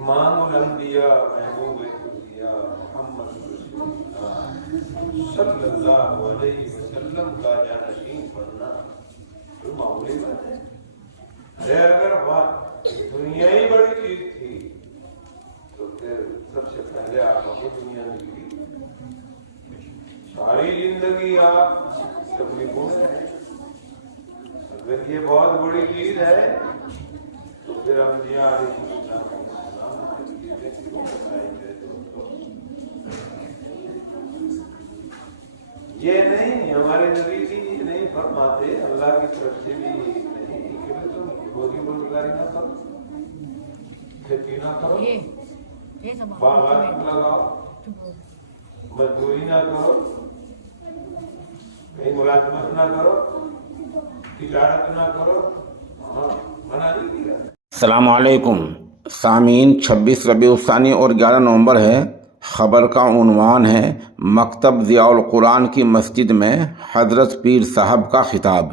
امام الانبیاء محبوب الانبیاء محمد رسول اللہ صلی اللہ علیہ وسلم کا جانشین بننا تو معمولی بات ہے. ارے اگر بات دنیا ہی بڑی چیز تھی تو پھر سب سے پہلے آپ کو دنیا ملی. ساری زندگی آپ تبلیغوں میں رہے. اگر یہ بہت بڑی چیز ہے تو پھر انبیاء علیہ السلام یہ نہیں. ہمارے نبی بھی یہ نہیں فرماتے, اللہ کی طرف سے بھی نہیں کہ تم روزی روزگاری نہ کرو, کھیتی نہ کرو, باغات نہ لگاؤ, مزدوری نہ کرو, کہیں ملازمت نہ کرو, تجارت نہ کرو. ہاں منع نہیں کیا. السلام علیکم سامعین. 26 ربیع الثانی اور 11 نومبر ہے. خبر کا عنوان ہے مکتب ضیاء القرآن کی مسجد میں حضرت پیر صاحب کا خطاب.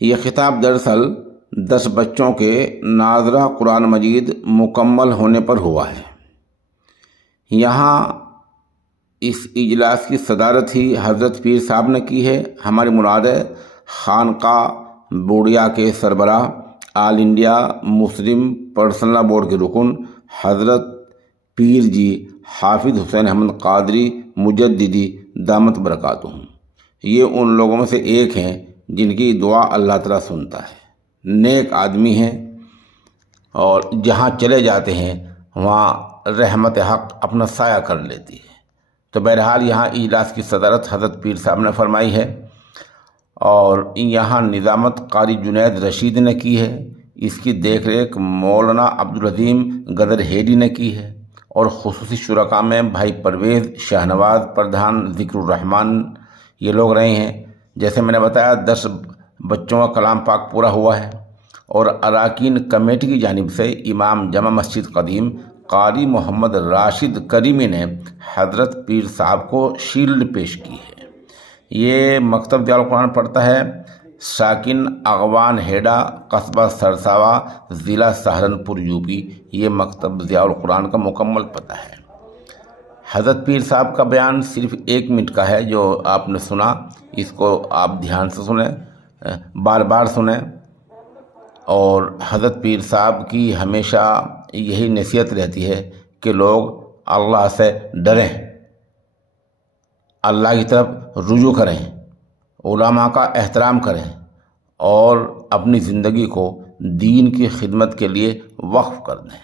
یہ خطاب دراصل 10 بچوں کے ناظرہ قرآن مجید مکمل ہونے پر ہوا ہے. یہاں اس اجلاس کی صدارت ہی حضرت پیر صاحب نے کی ہے. ہماری مراد ہے خانقاہ بوڑیا کے سربراہ, آل انڈیا مسلم پرسنل لا بورڈ کے رکن حضرت پیر جی حافظ حسین احمد قادری مجددی دامت برکاتہم. یہ ان لوگوں میں سے ایک ہیں جن کی دعا اللہ تعالیٰ سنتا ہے. نیک آدمی ہیں اور جہاں چلے جاتے ہیں وہاں رحمت حق اپنا سایہ کر لیتی ہے. تو بہرحال یہاں اجلاس کی صدارت حضرت پیر صاحب نے فرمائی ہے اور یہاں نظامت قاری جنید رشید نے کی ہے. اس کی دیکھ ریکھ مولانا عبدالعظیم گدر ہیڈی نے کی ہے اور خصوصی شرکاء میں بھائی پرویز شاہنواز پردھان ذکر الرحمان یہ لوگ رہے ہیں. جیسے میں نے بتایا 10 بچوں کا کلام پاک پورا ہوا ہے اور اراکین کمیٹی کی جانب سے امام جامع مسجد قدیم قاری محمد راشد کریمی نے حضرت پیر صاحب کو شیلڈ پیش کی ہے. یہ مکتب ضیاء القرآن پڑھتا ہے ساکن اغوان ہیڈا, قصبہ سرساوا, ضلع سہارنپور, یوپی. یہ مکتب ضیاء القرآن کا مکمل پتہ ہے. حضرت پیر صاحب کا بیان صرف 1 منٹ کا ہے جو آپ نے سنا. اس کو آپ دھیان سے سنیں, بار بار سنیں. اور حضرت پیر صاحب کی ہمیشہ یہی نصیحت رہتی ہے کہ لوگ اللہ سے ڈریں, اللہ کی طرف رجوع کریں, علماء کا احترام کریں اور اپنی زندگی کو دین کی خدمت کے لیے وقف کر دیں.